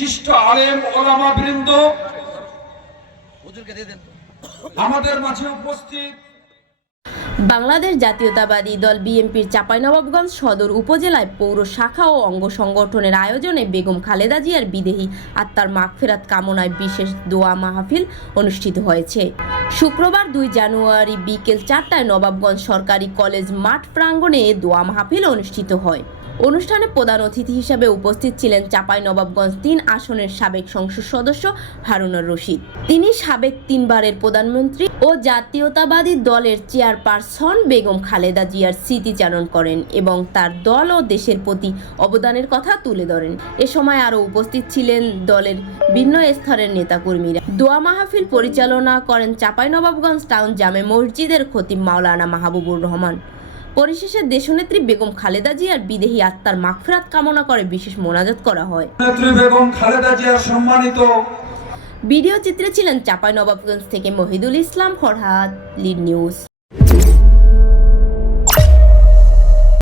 বিশিষ্ট আলেম, ওলামা বৃন্দ। আমাদের মাঝে উপস্থিত। বাংলাদেশ জাতীয়তাবাদী দল বিএনপির চাঁপাইনবাবগঞ্জ সদর উপজেলায় পৌর শাখা ও অঙ্গ সংগঠনের আয়োজনে বেগম খালেদা জিয়ার বিদেহী আত্মার মাগফেরাত কামনায় বিশেষ দোয়া মাহফিল অনুষ্ঠিত হয়েছে। শুক্রবার দুই জানুয়ারি বিকেল চারটায় নবাবগঞ্জ সরকারি কলেজ মাঠ প্রাঙ্গণে দোয়া মাহফিল অনুষ্ঠিত হয়। অনুষ্ঠানে প্রধান অতিথি হিসেবে উপস্থিত ছিলেন চাপাই নবাবগঞ্জ তিন আসনের সাবেক সংসদ সদস্য হারুনুর রশিদ। তিনি সাবেক তিনবারের প্রধানমন্ত্রী ও জাতীয়তাবাদী দলের চেয়ারপারসন বেগম খালেদা জিয়ার স্মৃতিচারণ করেন এবং তার দল ও দেশের প্রতি অবদানের কথা তুলে ধরেন। এ সময় আরও উপস্থিত ছিলেন দলের ভিন্ন স্তরের নেতাকর্মীরা। দোয়া মাহফিল পরিচালনা করেন চাপাই নবাবগঞ্জ টাউন জামে মসজিদের খতিব মাওলানা মাহবুবুর রহমান। পরিশেষে দেশনেত্রী বেগম খালেদা জিয়ার বিদেহী আত্মার মাগফিরাত কামনা করে বিশেষ মোনাজাত করা হয়। নেত্রী বেগম খালেদা জিয়ার সম্মানিত ভিডিও চিত্রে ছিলেন চাপাই নবাবগঞ্জ থেকে মহিদুল ইসলাম ফরহাদ লিড নিউজ।